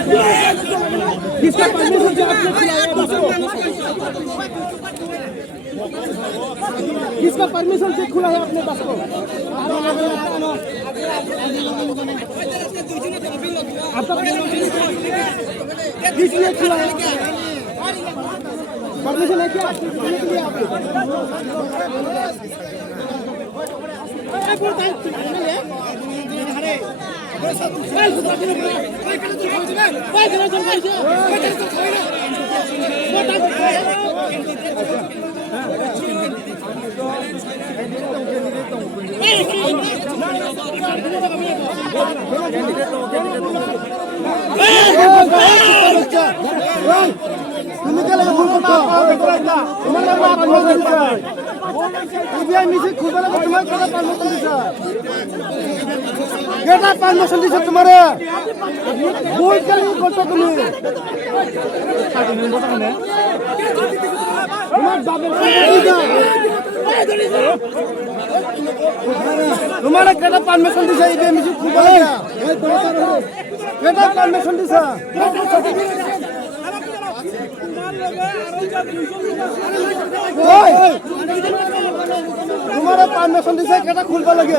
किसका परमिशन से आपने खुलाया बस को? किसका परमिशन से खुला है अपने बस को? आपका किसने खुला है? परमिशन है क्या के लिए आपको? परमिशन दिशा तुम्हारे बोल कर नहीं बोलता तुम्हें तुम्हारा क्या परमिशन दिशा ये मुझे खूब लगा क्या परमिशन दिशा तुम्हारा परमिशन दिशा क्या खुलवा लगे